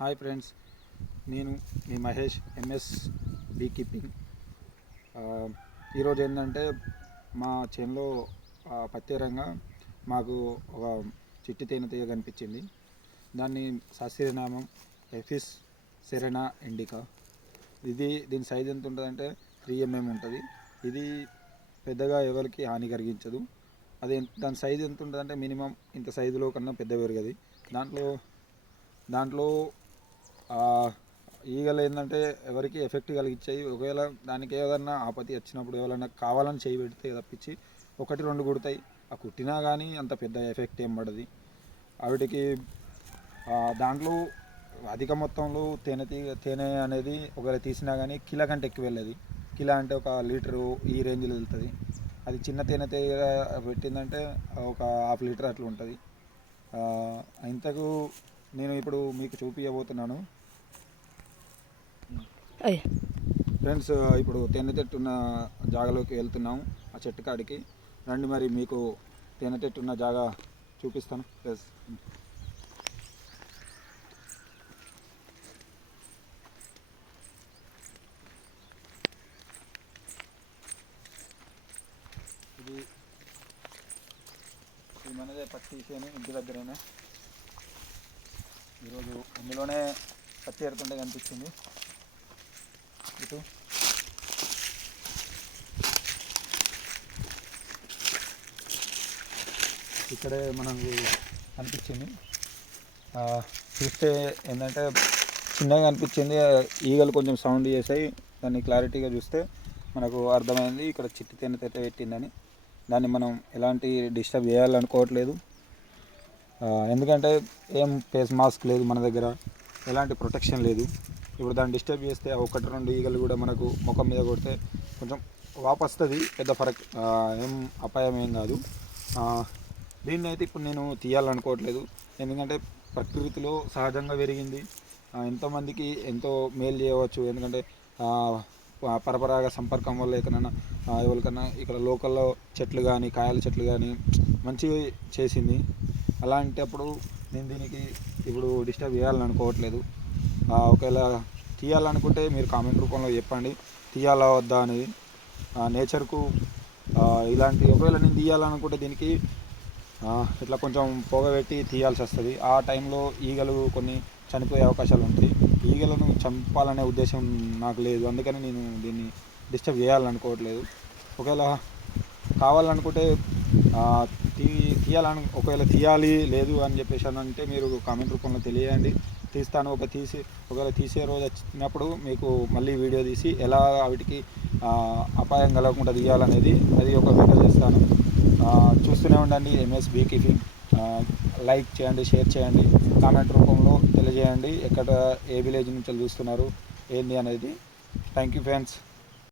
Hi friends, నేను మీ Mahesh MS be keeping. ఈరోజు ఏంటంటే మా చేనులో ప్రత్యేకంగా మాకు ఒక చిట్టి తేనెటీగ కనిపించింది. దాన్ని శాస్త్రీయనామం ఎఫిస్ సెరెనా ఇండికా. దీని సైజ్ ఎంత ఉంటుందంటే 3 mm ఉంటుంది. ఇది పెద్దగా ఎవరికి హాని కలిగించదు. దాని సైజ్ ఎంత ఉంటుందంటే మినిమం ఇంత సైజులో కన్నా పెద్ద పెరగదు. దాంట్లో ఈగలు ఏంటంటే ఎవరికి ఎఫెక్ట్ కలిగించాయి. ఒకవేళ దానికి ఏదన్నా ఆపత్తి వచ్చినప్పుడు ఎవరైనా కావాలని చేయి పెడితే తప్పించి 1-2 కుడతాయి. ఆ కుట్టినా కానీ అంత పెద్ద ఎఫెక్ట్ ఏం పడదు. వాటికి దాంట్లో అధిక మొత్తంలో తేనె అనేది ఒకవేళ తీసినా కానీ కిలో కంటే ఎక్కువ వెళ్ళదు. కిలో అంటే 1 లీటరు ఈ రేంజ్లో వెళ్తుంది. అది చిన్న తేనెటీగ పెట్టిందంటే 1/2 లీటర్ అట్లా ఉంటుంది. ఇంతకు నేను ఇప్పుడు మీకు చూపించబోతున్నాను ఫ్రెండ్స్. ఇప్పుడు తేనె చెట్టు ఉన్న జాగాలోకి వెళ్తున్నాము. ఆ చెట్టు కాడికి రండి, మరి మీకు తేనె చెట్టు ఉన్న జాగా చూపిస్తాను. ప్లస్ ఇది మనదే పత్తి చేను, ఇంటి దగ్గరైనా. ఈరోజు అందులోనే పత్తి ఏరుతుంటే కనిపించింది. ఇటు ఇక్కడే మనకు కనిపించింది. చూస్తే ఏంటంటే చిన్నగా అనిపించింది. ఈగలు కొంచెం సౌండ్ చేసాయి. దాన్ని క్లారిటీగా చూస్తే మనకు అర్థమైంది ఇక్కడ చిట్టి తేనె పెట్టిందని. దాన్ని మనం ఎలాంటి డిస్టర్బ్ చేయాలనుకోవట్లేదు. ఎందుకంటే ఏం ఫేస్ మాస్క్ లేదు మన దగ్గర, ఎలాంటి ప్రొటెక్షన్ లేదు. ఇప్పుడు దాన్ని డిస్టర్బ్ చేస్తే 1-2 ఈగలు కూడా మనకు ముఖం మీద కొడితే కొంచెం వాపు వస్తుంది. పెద్ద ఫరక్ ఏం అపాయం ఏం కాదు. దీన్ని అయితే ఇప్పుడు నేను తీయాలనుకోవట్లేదు. ఎందుకంటే ప్రకృతిలో సహజంగా పెరిగింది. ఎంతోమందికి ఎంతో మేలు చేయవచ్చు. ఎందుకంటే పరపరాగ సంపర్కం వల్ల ఎక్కడైనా ఎవరికన్నా ఇక్కడ లోకల్లో చెట్లు కానీ కాయల చెట్లు కానీ మంచిగా చేసింది. అలాంటప్పుడు నేను దీనికి ఇప్పుడు డిస్టర్బ్ చేయాలని అనుకోవట్లేదు. ఒకవేళ తీయాలనుకుంటే మీరు కామెంట్ రూపంలో చెప్పండి, తీయాలా వద్దా అనేది. నేచర్కు ఇలాంటి ఒకవేళ నేను తీయాలనుకుంటే దీనికి ఇట్లా కొంచెం పొగ పెట్టి తీయాల్సి వస్తుంది. ఆ టైంలో ఈగలు కొన్ని చనిపోయే అవకాశాలు ఉంటాయి. ఈగలను చంపాలనే ఉద్దేశం నాకు లేదు. అందుకని నేను దీన్ని డిస్టర్బ్ చేయాలనుకోవట్లేదు. ఒకవేళ కావాలనుకుంటే ఒకవేళ తీయాలి లేదు అని చెప్పేసి అంటే మీరు కామెంట్ రూపంలో తెలియజేయండి, తీస్తాను. ఒకవేళ తీసే రోజు వచ్చినప్పుడు మీకు మళ్ళీ వీడియో తీసి ఎలా వాటికి అపాయం కలగకుండా తీయాలనేది అది ఒక వీడియో చేస్తాను. చూస్తూనే ఉండండి ఎంఎస్ బీ కీపింగ్. లైక్ చేయండి, షేర్ చేయండి, కామెంట్ రూపంలో తెలియజేయండి ఎక్కడ ఏ విలేజ్ నుంచి చూస్తున్నారు ఏంది అనేది. Thank you friends.